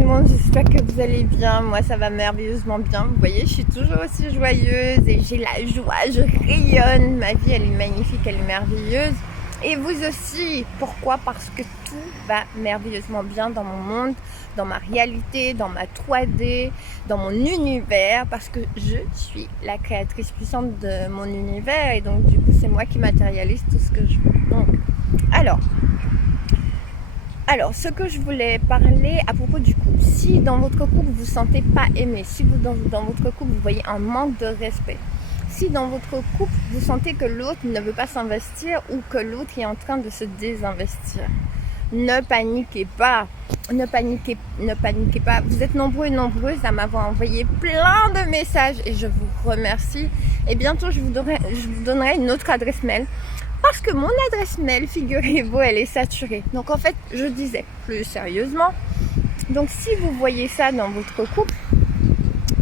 le monde, j'espère que vous allez bien. Moi ça va merveilleusement bien. Vous voyez, je suis toujours aussi joyeuse et j'ai la joie, je rayonne. Ma vie elle est magnifique, elle est merveilleuse. Et vous aussi. Pourquoi? Parce que tout va merveilleusement bien dans mon monde, dans ma réalité, dans ma 3D, dans mon univers. Parce que je suis la créatrice puissante de mon univers. Et donc du coup c'est moi qui matérialise tout ce que je veux. Donc, alors, ce que je voulais parler à propos du couple, si dans votre couple vous ne vous sentez pas aimé, si vous dans votre couple vous voyez un manque de respect, si dans votre couple vous sentez que l'autre ne veut pas s'investir ou que l'autre est en train de se désinvestir, ne paniquez pas, ne paniquez pas. Vous êtes nombreux et nombreuses à m'avoir envoyé plein de messages et je vous remercie. Et bientôt je vous donnerai une autre adresse mail. Parce que mon adresse mail, figurez-vous, elle est saturée. Donc en fait, je disais plus sérieusement. Donc si vous voyez ça dans votre couple,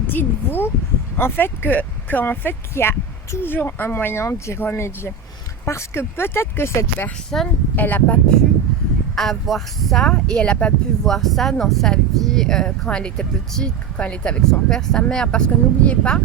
dites-vous en fait qu'il y a toujours un moyen d'y remédier. Parce que peut-être que cette personne, elle n'a pas pu avoir ça et elle n'a pas pu voir ça dans sa vie quand elle était petite, quand elle était avec son père, sa mère. Parce que n'oubliez pas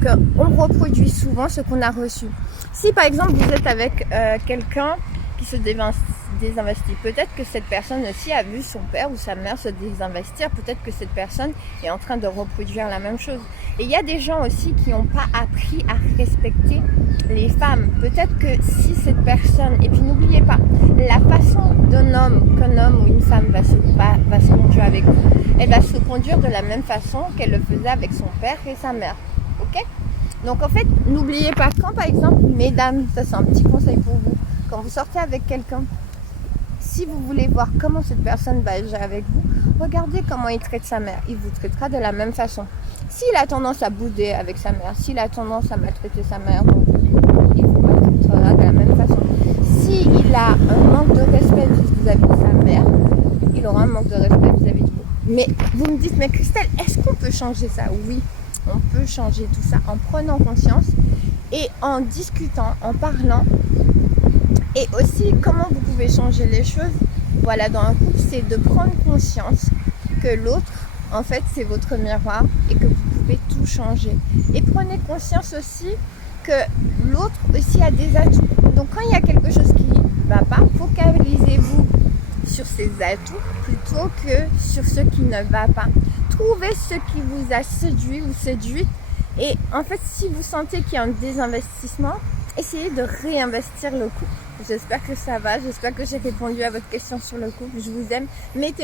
qu'on reproduit souvent ce qu'on a reçu. Si par exemple vous êtes avec quelqu'un qui se désinvestit, peut-être que cette personne aussi a vu son père ou sa mère se désinvestir, peut-être que cette personne est en train de reproduire la même chose. Et il y a des gens aussi qui n'ont pas appris à respecter les femmes. Peut-être que si cette personne, et puis n'oubliez pas, la façon qu'un homme ou une femme va se conduire avec vous, elle va se conduire de la même façon qu'elle le faisait avec son père et sa mère. Ok? Donc en fait, n'oubliez pas quand par exemple, mesdames, ça c'est un petit conseil pour vous, quand vous sortez avec quelqu'un, si vous voulez voir comment cette personne va agir avec vous, regardez comment il traite sa mère. Il vous traitera de la même façon. S'il a tendance à bouder avec sa mère, s'il a tendance à maltraiter sa mère, donc il vous maltraitera de la même façon. S'il a un manque de respect vis-à-vis de sa mère, il aura un manque de respect vis-à-vis de vous. Mais vous me dites, mais Christelle, est-ce qu'on peut changer ça? Oui, on peut changer tout ça en prenant conscience et en discutant, en parlant. Et aussi, comment vous pouvez changer les choses, voilà, dans un couple, c'est de prendre conscience que l'autre, en fait, c'est votre miroir et que vous pouvez tout changer. Et prenez conscience aussi que l'autre aussi a des atouts. Donc, quand il y a quelque chose qui ne va pas, focalisez-vous sur ses atouts plutôt que sur ce qui ne va pas. Trouvez ce qui vous a séduit ou séduite. Et en fait, si vous sentez qu'il y a un désinvestissement, essayez de réinvestir le couple. J'espère que ça va, j'espère que j'ai répondu à votre question sur le couple. Je vous aime. Mettez